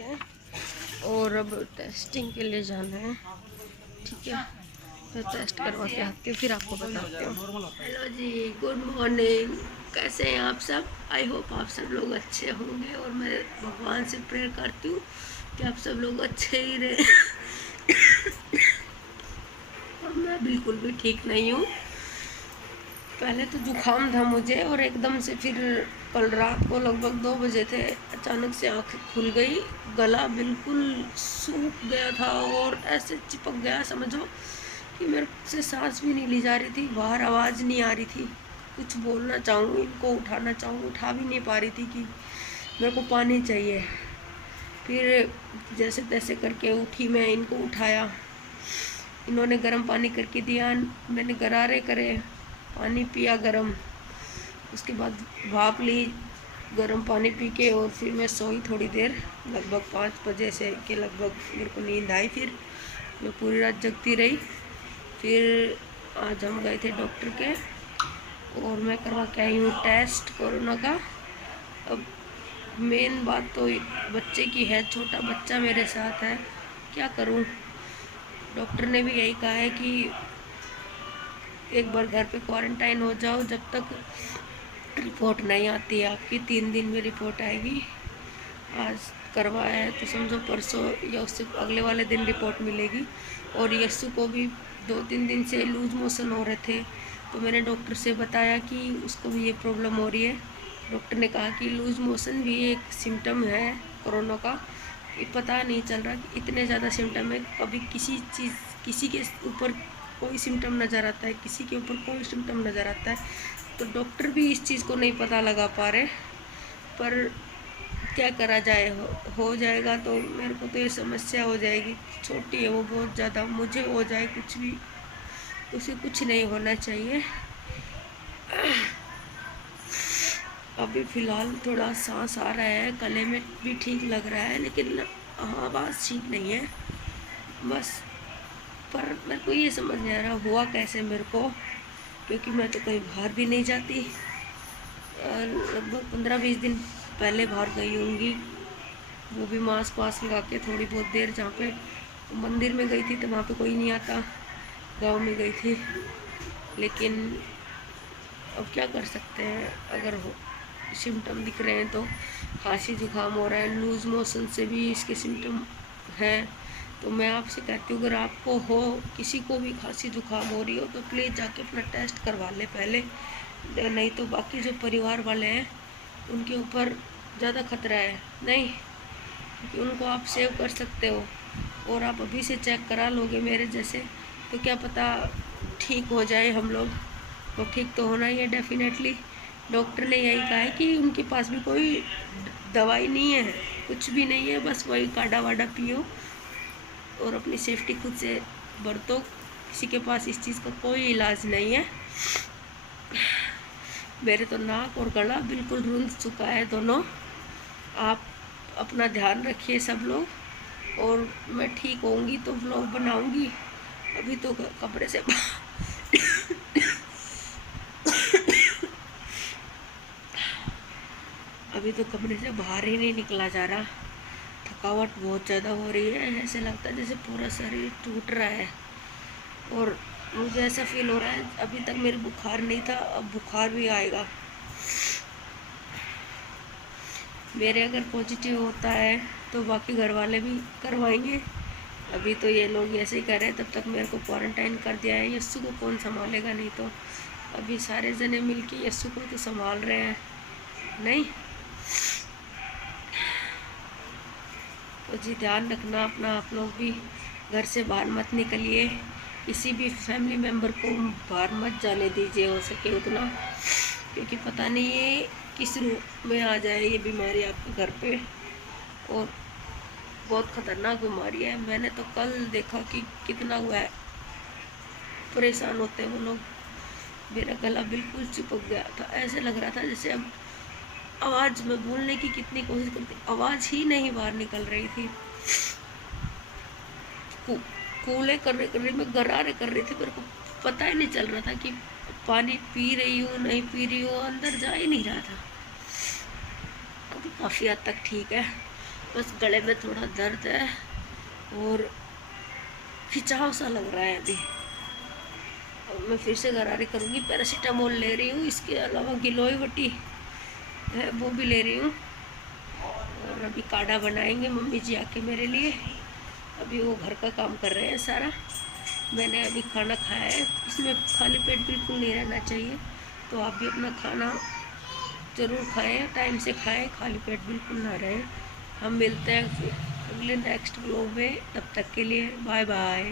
है और अब टेस्टिंग के लिए जाना है। ठीक है, तो टेस्ट करवा के आती हूँ, फिर आपको बताती हूँ। हेलो जी, गुड मॉर्निंग। कैसे हैं आप सब? आई होप आप सब लोग अच्छे होंगे और मैं भगवान से प्रेयर करती हूँ कि आप सब लोग अच्छे ही रहे। और मैं बिल्कुल भी ठीक नहीं हूँ। पहले तो जुकाम था मुझे और एकदम से फिर कल रात को लगभग 2 बजे थे, अचानक से आँखें खुल गई। गला बिल्कुल सूख गया था और ऐसे चिपक गया, समझो कि मेरे से सांस भी नहीं ली जा रही थी, बाहर आवाज़ नहीं आ रही थी। कुछ बोलना चाहूँ, इनको उठाना चाहूँ, उठा भी नहीं पा रही थी कि मेरे को पानी चाहिए। फिर जैसे तैसे करके उठी मैं, इनको उठाया, इन्होंने गर्म पानी करके दिया, मैंने गरारे करे, पानी पिया गरम। उसके बाद भाप ली गर्म पानी पी के और फिर मैं सोई थोड़ी देर, लगभग 5 बजे से के लगभग मेरे को नींद आई। फिर मैं पूरी रात जगती रही। फिर आज हम गए थे डॉक्टर के और मैं करवा के आई हूँ टेस्ट कोरोना का। अब मेन बात तो बच्चे की है, छोटा बच्चा मेरे साथ है, क्या करूँ। डॉक्टर ने भी यही कहा है कि एक बार घर पे क्वारंटाइन हो जाओ, जब तक रिपोर्ट नहीं आती है आपकी। 3 दिन में रिपोर्ट आएगी। आज करवाया है तो समझो परसों या उससे अगले वाले दिन रिपोर्ट मिलेगी। और यस्सु को भी 2-3 दिन से लूज मोशन हो रहे थे, तो मैंने डॉक्टर से बताया कि उसको भी ये प्रॉब्लम हो रही है। डॉक्टर ने कहा कि लूज मोशन भी एक सिम्टम है कोरोना का। ये पता नहीं चल रहा कि इतने ज़्यादा सिम्टम है, कभी किसी के ऊपर कोई सिम्टम नज़र आता है, किसी के ऊपर कोई सिम्टम नज़र आता है। तो डॉक्टर भी इस चीज़ को नहीं पता लगा पा रहे, पर क्या करा जाए। हो जाएगा तो मेरे को तो ये समस्या हो जाएगी। छोटी है वो बहुत ज़्यादा, मुझे हो जाए कुछ भी, उसे कुछ नहीं होना चाहिए। अभी फ़िलहाल थोड़ा सांस आ रहा है, गले में भी ठीक लग रहा है, लेकिन आवाज़ ठीक नहीं है बस। पर मेरे को ये समझ नहीं आ रहा हुआ कैसे मेरे को, क्योंकि मैं तो कहीं बाहर भी नहीं जाती। लगभग 15-20 दिन पहले बाहर गई होंगी, वो भी मास्क वास्क लगा के थोड़ी बहुत देर, जहाँ पे मंदिर में गई थी तो वहाँ पे कोई नहीं आता, गांव में गई थी। लेकिन अब क्या कर सकते हैं, अगर सिम्टम दिख रहे हैं तो खांसी जुकाम हो रहा है, लूज मोशन से भी इसके सिम्टम हैं। तो मैं आपसे कहती हूँ, अगर आपको हो, किसी को भी खांसी जुकाम हो रही हो तो प्लीज़ जाके अपना टेस्ट करवा ले पहले, नहीं तो बाकी जो परिवार वाले हैं उनके ऊपर ज़्यादा खतरा है। नहीं, क्योंकि उनको आप सेव कर सकते हो और आप अभी से चेक करा लोगे मेरे जैसे, तो क्या पता ठीक हो जाए हम लोग। तो ठीक तो होना ही है डेफिनेटली। डॉक्टर ने यही कहा है कि उनके पास भी कोई दवाई नहीं है, कुछ भी नहीं है, बस वही काढ़ा वाढ़ा पियो और अपनी सेफ्टी खुद से बरतो। किसी के पास इस चीज़ का कोई इलाज नहीं है। मेरे तो नाक और गला बिल्कुल रुंध चुका है दोनों। आप अपना ध्यान रखिए सब लोग, और मैं ठीक होंगी तो व्लॉग बनाऊंगी। अभी तो कमरे से अभी तो कमरे से बाहर ही नहीं निकला जा रहा। थकावट बहुत ज़्यादा हो रही है, ऐसे लगता है जैसे पूरा शरीर टूट रहा है। और मुझे ऐसा फील हो रहा है अभी तक मेरे बुखार नहीं था, अब बुखार भी आएगा। मेरे अगर पॉजिटिव होता है तो बाकी घर वाले भी करवाएंगे। अभी तो ये लोग ऐसे ही कर रहे हैं, तब तक मेरे को क्वारंटाइन कर दिया है। यस्सु को कौन संभालेगा, नहीं तो अभी सारे जने मिलके यस्सु को तो संभाल रहे हैं। नहीं तो जी ध्यान रखना अपना, आप लोग भी घर से बाहर मत निकलिए, किसी भी फैमिली मेम्बर को बाहर मत जाने दीजिए हो सके उतना, क्योंकि पता नहीं ये किस रूप में आ जाए ये बीमारी आपके घर पे। और बहुत ख़तरनाक बीमारी है। मैंने तो कल देखा कि कितना हुआ है, परेशान होते हैं वो लोग। मेरा गला बिल्कुल चिपक गया था, ऐसे लग रहा था जैसे अब आवाज़ में बोलने की कितनी कोशिश करती, आवाज़ ही नहीं बाहर निकल रही थी। कूले कर रही मैं गरारे कर रही थी, मेरे को पता ही नहीं चल रहा था कि पानी पी रही हूँ नहीं पी रही हूँ, अंदर जा ही नहीं रहा था। अभी काफ़ी हद तक ठीक है, बस गले में थोड़ा दर्द है और खिंचाव सा लग रहा है अभी। अब मैं फिर से गरारी करूँगी, पैरासीटामोल ले रही हूँ, इसके अलावा गिलोय वटी है वो भी ले रही हूँ। और अभी काढ़ा बनाएंगे मम्मी जी आके मेरे लिए। अभी वो घर का काम कर रहे हैं सारा। मैंने अभी खाना खाया है। इसमें खाली पेट बिल्कुल नहीं रहना चाहिए, तो आप भी अपना खाना ज़रूर खाएं, टाइम से खाएं, खाली पेट बिल्कुल ना रहें। हम मिलते हैं अगले नेक्स्ट व्लॉग में, तब तक के लिए बाय बाय।